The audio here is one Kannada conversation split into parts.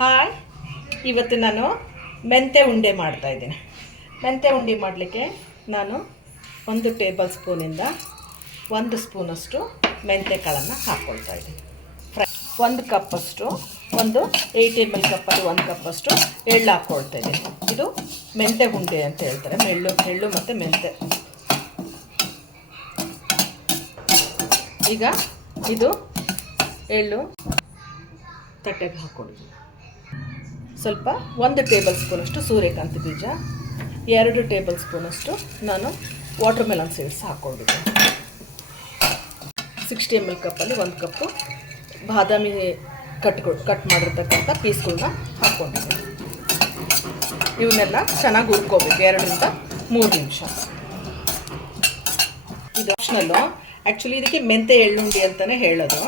ಹಾಯ್. ಇವತ್ತು ನಾನು ಮೆಂತೆ ಉಂಡೆ ಮಾಡ್ತಾ ಇದ್ದೀನಿ. ಮೆಂತೆ ಉಂಡೆ ಮಾಡಲಿಕ್ಕೆ ನಾನು ಒಂದು ಟೇಬಲ್ ಸ್ಪೂನಿಂದ ಒಂದು ಸ್ಪೂನಷ್ಟು ಮೆಂತೆ ಕಾಳನ್ನು ಹಾಕ್ಕೊಳ್ತಾ ಇದ್ದೀನಿ. ಫ್ರೈ ಒಂದು ಕಪ್ಪಷ್ಟು, ಒಂದು ಏಯ್ಟ್ ಎಂ ಎಲ್ ಕಪ್ಪಲ್ಲಿ ಒಂದು ಕಪ್ಪಷ್ಟು ಎಳ್ಳು ಹಾಕ್ಕೊಳ್ತಾ ಇದ್ದೀನಿ. ಇದು ಮೆಂತೆ ಉಂಡೆ ಅಂತ ಹೇಳ್ತಾರೆ. ಎಳ್ಳು ಎಳ್ಳು ಮತ್ತು ಮೆಂತೆ ಈಗ ಇದು ಎಳ್ಳು ತಟ್ಟೆಗೆ ಹಾಕ್ಕೊಂಡಿದ್ದೀನಿ ಸ್ವಲ್ಪ ಒಂದು ಟೇಬಲ್ ಸ್ಪೂನಷ್ಟು ಸೂರ್ಯಕಾಂತಿ ಬೀಜ, ಎರಡು ಟೇಬಲ್ ಸ್ಪೂನಷ್ಟು ನಾನು ವಾಟರ್ ಮೆಲನ್ ಸೀಡ್ಸ್ ಹಾಕ್ಕೊಂಡಿದ್ದೆ. ಸಿಕ್ಸ್ಟಿ ಎಂ ಎಲ್ ಕಪ್ಪಲ್ಲಿ ಒಂದು ಕಪ್ಪು ಬಾದಾಮಿ ಕಟ್ ಕಟ್ ಮಾಡಿರ್ತಕ್ಕಂಥ ಪೀಸ್ಗಳನ್ನ ಹಾಕ್ಕೊಂಡಿದ್ದೆ. ಇವನ್ನೆಲ್ಲ ಚೆನ್ನಾಗಿ ಹುರ್ಕೋಬೇಕು, ಎರಡರಿಂದ ಮೂರು ನಿಮಿಷ. ಇದು ಆಪ್ಷನಲ್ಲು ಆ್ಯಕ್ಚುಲಿ ಇದಕ್ಕೆ ಮೆಂತೆ ಎಳ್ಳುಂಡಿ ಅಂತಲೇ ಹೇಳೋದು.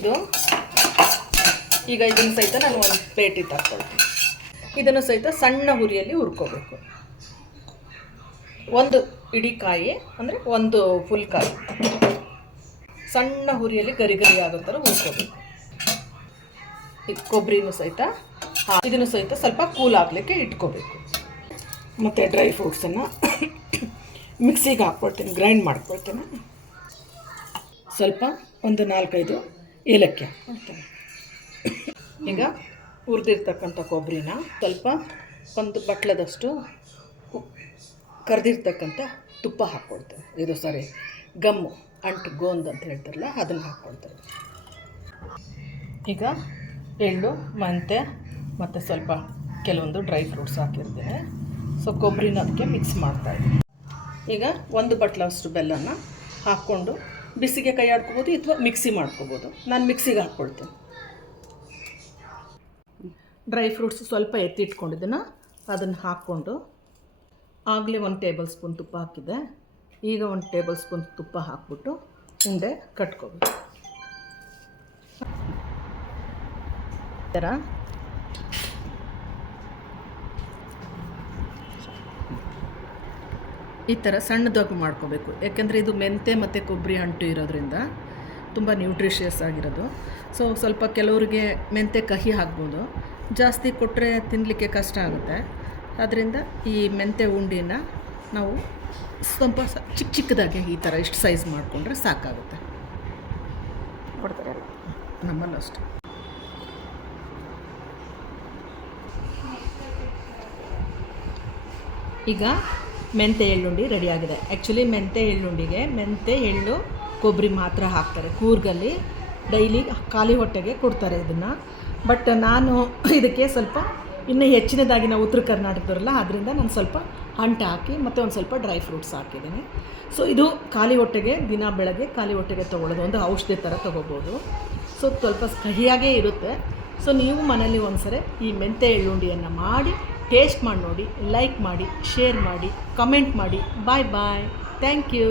ಇದು ಈಗ ಇದನ್ನು ಸಹಿತ ನಾನು ಒಂದು ಪ್ಲೇಟಿಗೆ ತಗೊಳ್ತೀನಿ ಇದನ್ನು ಸಹಿತ ಸಣ್ಣ ಹುರಿಯಲ್ಲಿ ಹುರ್ಕೋಬೇಕು. ಒಂದು ಇಡೀ ಕಾಯಿ ಅಂದರೆ ಒಂದು ಫುಲ್ ಕಾಯಿ ಸಣ್ಣ ಹುರಿಯಲ್ಲಿ ಗರಿ ಗರಿ ಆಗೋ ಥರ ಹುರ್ಕೋಬೇಕು. ಕೊಬ್ಬರಿನೂ ಸಹಿತ ಇದನ್ನು ಸಹಿತ ಸ್ವಲ್ಪ ಕೂಲ್ ಆಗಲಿಕ್ಕೆ ಇಟ್ಕೋಬೇಕು. ಮತ್ತು ಡ್ರೈ ಫ್ರೂಟ್ಸನ್ನು ಮಿಕ್ಸಿಗೆ ಹಾಕ್ಕೊಳ್ತೀನಿ, ಗ್ರೈಂಡ್ ಮಾಡ್ಕೊಳ್ತೀನಿ. ಸ್ವಲ್ಪ ಒಂದು ನಾಲ್ಕೈದು ಏಲಕ್ಕಿ ಹಾಕ್ಕೊಳ್ತೀನಿ. ಈಗ ಹುರಿದಿರ್ತಕ್ಕಂಥ ಕೊಬ್ಬರಿನ ಸ್ವಲ್ಪ ಒಂದು ಬಟ್ಲದಷ್ಟು ಕರೆದಿರ್ತಕ್ಕಂಥ ತುಪ್ಪ ಹಾಕ್ಕೊಳ್ತೇವೆ ಇದು ಸಾರಿ ಗಮ್ಮು ಅಂಟು, ಗೋಂದ್ ಅಂತ ಹೇಳ್ತಾರಲ್ಲ, ಅದನ್ನು ಹಾಕ್ಕೊಳ್ತೇವೆ ಈಗ ಎಳ್ಳು ಮೆಂತೆ ಮತ್ತು ಸ್ವಲ್ಪ ಕೆಲವೊಂದು ಡ್ರೈ ಫ್ರೂಟ್ಸ್ ಹಾಕಿರ್ತೇನೆ. ಸೊ ಕೊಬ್ಬರಿನ ಅದಕ್ಕೆ ಮಿಕ್ಸ್ ಮಾಡ್ತಾಯಿದ್ದೀನಿ ಈಗ ಒಂದು ಬಟ್ಲಷ್ಟು ಬೆಲ್ಲನ ಹಾಕ್ಕೊಂಡು ಬಿಸಿಗೆ ಕೈ ಆಡ್ಕೋಬೋದು ಅಥವಾ ಮಿಕ್ಸಿ ಮಾಡ್ಕೋಬೋದು. ನಾನು ಮಿಕ್ಸಿಗೆ ಹಾಕ್ಕೊಳ್ತೇನೆ ಡ್ರೈ ಫ್ರೂಟ್ಸ್ ಸ್ವಲ್ಪ ಎತ್ತಿಟ್ಕೊಂಡಿದ್ದನ್ನು ಅದನ್ನು ಹಾಕ್ಕೊಂಡು ಆಗಲೇ ಒಂದು ಟೇಬಲ್ ಸ್ಪೂನ್ ತುಪ್ಪ ಹಾಕಿದ್ದೆ ಈಗ ಒಂದು ಟೇಬಲ್ ಸ್ಪೂನ್ ತುಪ್ಪ ಹಾಕ್ಬಿಟ್ಟು ಉಂಡೆ ಕಟ್ಕೋಬೇಕು. ಥರ ಈ ಥರ ಸಣ್ಣದಾಗಿ ಮಾಡ್ಕೋಬೇಕು. ಯಾಕೆಂದರೆ ಇದು ಮೆಂತೆ ಮತ್ತು ಕೊಬ್ಬರಿ ಅಂಟು ಇರೋದ್ರಿಂದ ತುಂಬ ನ್ಯೂಟ್ರಿಷಿಯಸ್ ಆಗಿರೋದು. ಸೊ ಸ್ವಲ್ಪ ಕೆಲವರಿಗೆ ಮೆಂತೆ ಕಹಿ ಆಗ್ಬೋದು ಜಾಸ್ತಿ ಕೊಟ್ಟರೆ ತಿನ್ನಲಿಕ್ಕೆ ಕಷ್ಟ ಆಗುತ್ತೆ. ಅದರಿಂದ ಈ ಮೆಂತೆ ಉಂಡಿನ ನಾವು ಸ್ವಲ್ಪ ಸ- ಚಿಕ್ಕ ಚಿಕ್ಕದಾಗಿ ಈ ಥರ ಇಷ್ಟು ಸೈಜ್ ಮಾಡಿಕೊಂಡ್ರೆ ಸಾಕಾಗುತ್ತೆ. ಕೊಡ್ತಾರೆ? ನಮ್ಮಲ್ಲೂ ಅಷ್ಟೇ. ಈಗ ಮೆಂತೆ ಎಳ್ಳುಂಡಿ ರೆಡಿಯಾಗಿದೆ ಆ್ಯಕ್ಚುಲಿ ಮೆಂತೆ ಎಳ್ಳುಂಡಿಗೆ ಮೆಂತೆ ಎಳ್ಳು ಕೊಬ್ಬರಿ ಮಾತ್ರ ಹಾಕ್ತಾರೆ. ಕೂರ್ಗಲ್ಲಿ ಡೈಲಿ ಖಾಲಿ ಹೊಟ್ಟೆಗೆ ಕೊಡ್ತಾರೆ ಇದನ್ನು. ಬಟ್ ನಾನು ಇದಕ್ಕೆ ಸ್ವಲ್ಪ ಇನ್ನೂ ಹೆಚ್ಚಿನದಾಗಿ ನಾವು ಉತ್ತರ ಕರ್ನಾಟಕದವರಲ್ಲ ಅದರಿಂದ ನಾನು ಸ್ವಲ್ಪ ಅಂಟ ಹಾಕಿ ಮತ್ತು ಒಂದು ಸ್ವಲ್ಪ ಡ್ರೈ ಫ್ರೂಟ್ಸ್ ಹಾಕಿದ್ದೀನಿ. ಸೊ ಇದು ಖಾಲಿ ಹೊಟ್ಟೆಗೆ ದಿನ ಬೆಳಗ್ಗೆ ಖಾಲಿ ಹೊಟ್ಟೆಗೆ ತೊಗೊಳ್ಳೋದು, ಒಂದು ಔಷಧಿ ಥರ ತೊಗೋಬೋದು. ಸೊ ಸ್ವಲ್ಪ ಕಹಿಯಾಗೇ ಇರುತ್ತೆ. ಸೊ ನೀವು ಮನೇಲಿ ಒಂದ್ಸರಿ ಈ ಮೆಂತೆ ಎಳ್ಳುಂಡಿಯನ್ನು ಮಾಡಿ ಟೇಸ್ಟ್ ಮಾಡಿ ನೋಡಿ ಲೈಕ್ ಮಾಡಿ ಶೇರ್ ಮಾಡಿ ಕಮೆಂಟ್ ಮಾಡಿ. ಬಾಯ್ ಬಾಯ್ ಥ್ಯಾಂಕ್ ಯು